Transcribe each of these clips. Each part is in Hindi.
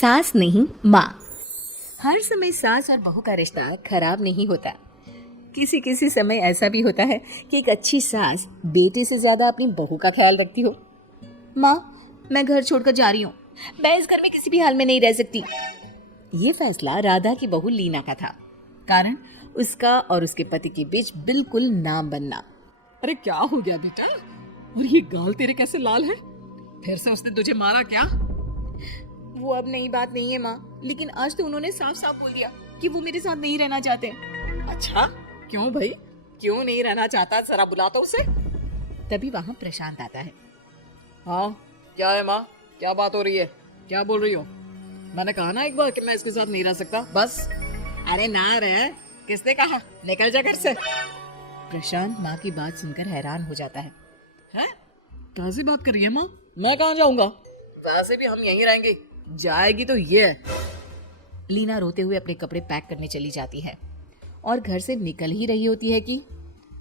सास नहीं माँ। हर समय सास और बहू का रिश्ता खराब नहीं होता। किसी किसी समय ऐसा भी होता है कि एक अच्छी सास बेटे से ज्यादा अपनी बहू का ख्याल रखती हो। माँ, मैं घर छोड़कर जा रही हूँ, मैं इस घर में किसी भी हाल में नहीं रह सकती। ये फैसला राधा की बहू लीना का था। कारण उसका और उसके पति के बीच बिल्कुल ना बनना। अरे क्या हो गया बेटा? और ये गाल तेरे कैसे लाल है? फिर से उसने तुझे मारा क्या? वो अब नई बात नहीं है माँ, लेकिन आज तो उन्होंने साफ साफ बोल दिया कि वो मेरे साथ नहीं रहना चाहते। अच्छा, क्यों भाई? क्यों नहीं रहना चाहता? जरा बुला तो उसे। तभी वहाँ प्रशांत आता है। हाँ, क्या है माँ? क्या बात हो रही है? क्या बोल रही हो? मैंने कहा ना एक बार कि मैं इसके साथ नहीं रह सकता, बस। अरे ना रहे, किसने कहा? निकल जा घर से। प्रशांत माँ की बात सुनकर हैरान हो जाता है। हैं? कैसी बात कर रही है माँ? मैं कहाँ जाऊंगा? वैसे भी हम यहीं रहेंगे। जाएगी तो ये। लीना रोते हुए अपने कपड़े पैक करने चली जाती है और घर से निकल ही रही होती है कि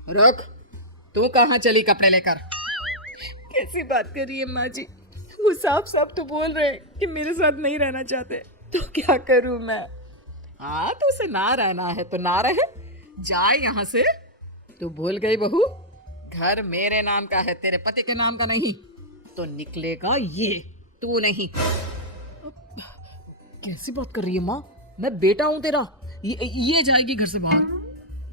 रुक, तू कहाँ चली कपड़े लेकर? कैसी बात कर रही है माँ जी? वो साफ साफ तो बोल रहे हैं कि मेरे साथ नहीं रहना चाहते, तो क्या करूँ मैं? हाँ, तो उसे ना रहना है तो ना रहे, जाए यहाँ से। तू भूल गई बहू, घर मेरे नाम का है, तेरे पति के नाम का नहीं। तो निकलेगा ये, तू नहीं। कैसी बात कर रही है माँ? मैं बेटा हूँ तेरा, ये जाएगी घर से बाहर?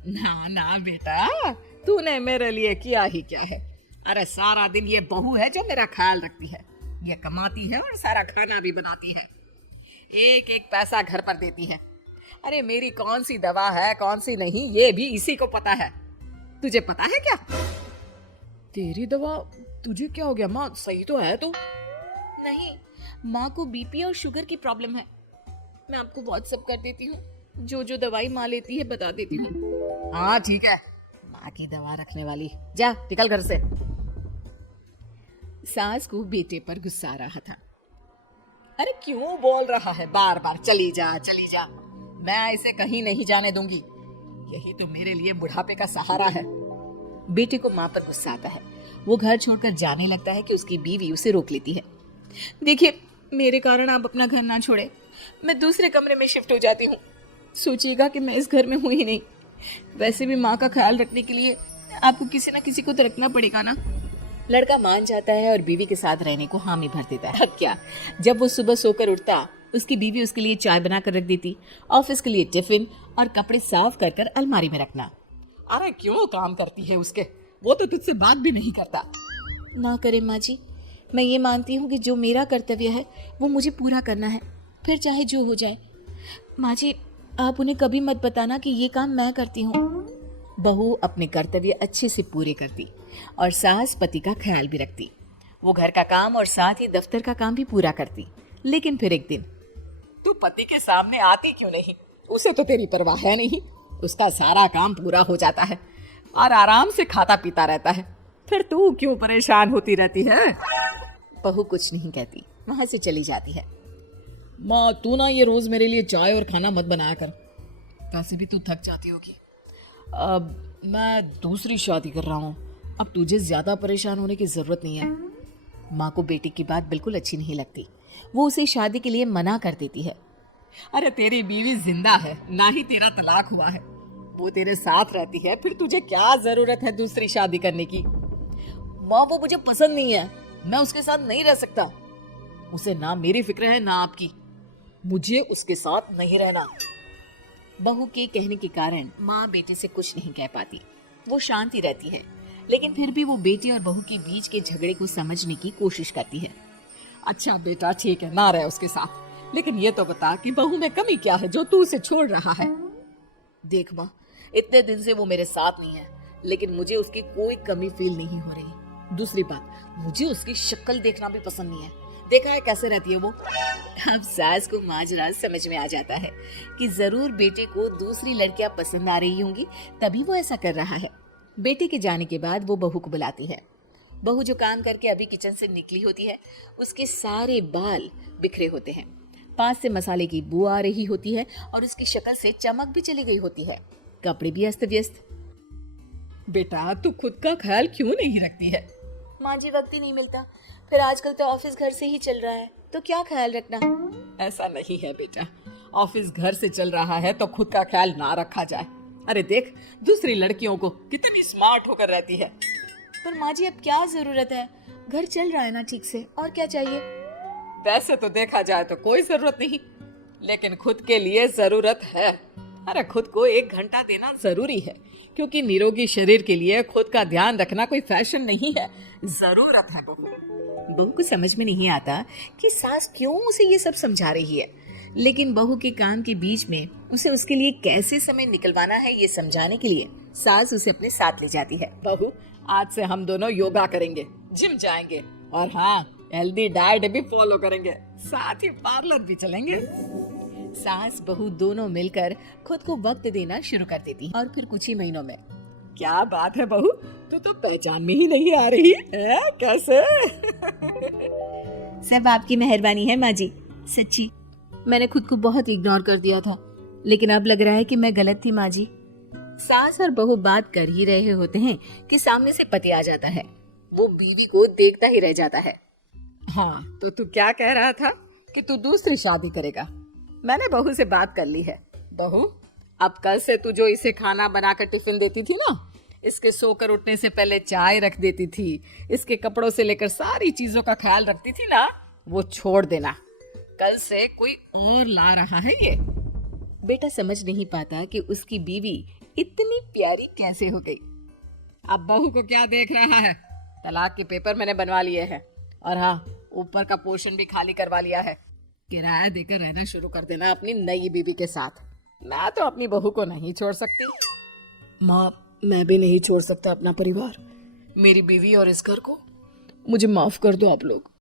ना ना बेटा, तूने मेरे लिए किया ही क्या है? अरे सारा दिन ये बहू है जो मेरा ख्याल रखती है। ये कमाती है और सारा खाना भी बनाती है, एक एक पैसा घर पर देती है। अरे मेरी कौन सी दवा है कौन सी नहीं, ये भी इसी को पता है। तुझे पता है क्या? तेरी दवा? तुझे क्या हो गया माँ? सही तो है तू? नहीं, माँ को बीपी और शुगर की प्रॉब्लम है। मैं आपको व्हाट्सएप कर देती हूँ, जो जो दवाई माँ लेती है बता देती हूँ। हाँ ठीक है, माँ की दवा रखने वाली। जा निकल घर से। सास को बेटे पर गुस्सा आ रहा था। अरे क्यों बोल रहा है बार बार चली जा चली जा? मैं इसे कहीं नहीं जाने दूंगी। यही तो मेरे लिए बुढ़ापे का सहारा है। बेटे को माँ पर गुस्सा आता है। वो घर छोड़कर जाने लगता है कि उसकी बीवी उसे रोक लेती है। देखिए, मेरे कारण आप अपना घर ना छोड़े, मैं दूसरे कमरे में शिफ्ट हो जाती हूँ। सोचिएगा कि मैं इस घर में हूँ ही नहीं। वैसे भी माँ का ख्याल रखने के लिए आपको किसी ना किसी को तो रखना पड़ेगा ना। लड़का मान जाता है और बीवी के साथ रहने को हामी भर देता है। क्या, जब वो सुबह सोकर उठता, उसकी बीवी उसके लिए चाय बनाकर रख देती, ऑफिस के लिए टिफिन और कपड़े साफ कर कर अलमारी में रखना। अरे क्यों काम करती है उसके? वो तो तुझसे बात भी नहीं करता। ना करे माँ जी, मैं ये मानती हूँ कि जो मेरा कर्तव्य है वो मुझे पूरा करना है, फिर चाहे जो हो जाए। माँ जी, आप उन्हें कभी मत बताना कि ये काम मैं करती हूँ। बहू अपने कर्तव्य अच्छे से पूरे करती और सास पति का ख्याल भी रखती। वो घर का काम और साथ ही दफ्तर का काम भी पूरा करती। लेकिन फिर एक दिन, तू पति के सामने आती क्यों नहीं? उसे तो तेरी परवाह है नहीं। उसका सारा काम पूरा हो जाता है और आराम से खाता पीता रहता है। फिर तू क्यों परेशान होती रहती है? बहू कुछ नहीं कहती, वहां से चली जाती है। माँ, तू ना ये रोज मेरे लिए चाय और खाना मत बनाया कर। कैसे भी तू थक जाती होगी। अब मैं दूसरी शादी कर रहा हूँ, अब तुझे ज्यादा परेशान होने की जरूरत नहीं है। माँ को बेटी की बात बिल्कुल अच्छी नहीं लगती। वो उसे शादी के लिए मना कर देती है। अरे तेरी बीवी जिंदा है, ना ही तेरा तलाक हुआ है। वो तेरे साथ रहती है, फिर तुझे क्या जरूरत है दूसरी शादी करने की? माँ, वो मुझे पसंद नहीं है, मैं उसके साथ नहीं रह सकता। उसे ना मेरी फिक्र है ना आपकी। मुझे उसके साथ नहीं रहना। बहू के कहने के कारण माँ बेटे से कुछ नहीं कह पाती। वो शांति रहती है, लेकिन फिर भी वो बेटे और बहू के बीच के झगड़े को समझने की कोशिश करती है। अच्छा बेटा, ठीक है, ना रहे उसके साथ, लेकिन ये तो बता कि बहू में कमी क्या है जो तू उसे छोड़ रहा है? देख माँ, इतने दिन से वो मेरे साथ नहीं है, लेकिन मुझे उसकी कोई कमी फील नहीं हो रही। दूसरी बात, मुझे उसकी शक्ल देखना भी पसंद नहीं है। देखा है कैसे रहती है वो? अब सास को माजरा समझ में आ जाता है कि जरूर बेटे को दूसरी लड़कियां पसंद आ रही होंगी, तभी वो ऐसा कर रहा है। बेटे के जाने के बाद वो बहू को बुलाती है। बहू जो काम करके अभी किचन से निकली होती है, उसके सारे बाल बिखरे होते हैं, पास से मसाले की बू आ रही होती है और उसकी शक्ल से चमक भी चली गई होती है, कपड़े भी अस्त व्यस्त। बेटा, तू खुद का ख्याल क्यों नहीं रखती है? माँ जी, वक्त ही नहीं मिलता, फिर आजकल तो ऑफिस घर से ही चल रहा है, तो क्या ख्याल रखना। ऐसा नहीं है बेटा, ऑफिस घर से चल रहा है तो खुद का ख्याल ना रखा जाए। अरे देख, दूसरी लड़कियों को कितनी स्मार्ट होकर रहती है। पर माँ जी अब क्या जरूरत है, घर चल रहा है ना ठीक से, और क्या चाहिए। वैसे तो देखा जाए तो कोई जरूरत नहीं, लेकिन खुद के लिए जरूरत है। अरे खुद को 1 घंटा देना जरूरी है, क्योंकि निरोगी शरीर के लिए खुद का ध्यान रखना कोई फैशन नहीं है, जरूरत है। बहू को समझ में नहीं आता कि सास क्यों उसे ये सब समझा रही है, लेकिन बहू के काम के बीच में उसे उसके लिए कैसे समय निकलवाना है ये समझाने के लिए सास उसे अपने साथ ले जाती है। बहू, आज से हम दोनों योगा करेंगे, जिम जाएंगे, और हाँ, हेल्दी डाइट भी फॉलो करेंगे, साथ ही पार्लर भी चलेंगे। सास बहू दोनों मिलकर खुद को वक्त देना शुरू कर देती और फिर कुछ ही महीनों में। क्या बात है बहू, तू तो पहचान में ही नहीं आ रही है, कैसे? सब आपकी मेहरबानी है माँ जी, सच्ची मैंने खुद को बहुत इग्नोर कर दिया था, लेकिन अब लग रहा है कि मैं गलत थी माँ जी। सास और बहू बात कर ही रहे होते हैं कि सामने से पति आ जाता है। वो बीवी को देखता ही रह जाता है। हाँ, तो तू क्या कह रहा था कि तू दूसरी शादी करेगा? मैंने बहू से बात कर ली है। बहू, अब कल से तू जो इसे खाना बनाकर टिफिन देती थी ना, इसके सोकर उठने से पहले चाय रख देती थी, इसके कपड़ों से लेकर सारी चीजों का ख्याल रखती थी ना, वो छोड़ देना। कल से कोई और ला रहा है ये। बेटा समझ नहीं पाता कि उसकी बीवी इतनी प्यारी कैसे हो गई। अब बहू को क्या देख रहा है? तलाक के पेपर मैंने बनवा लिए हैं, और हाँ, ऊपर का पोर्शन भी खाली करवा लिया है। किराया देकर रहना शुरू कर देना अपनी नई बीवी के साथ। मैं तो अपनी बहू को नहीं छोड़ सकती। माँ, मैं भी नहीं छोड़ सकता अपना परिवार, मेरी बीवी और इस घर को। मुझे माफ कर दो आप लोग।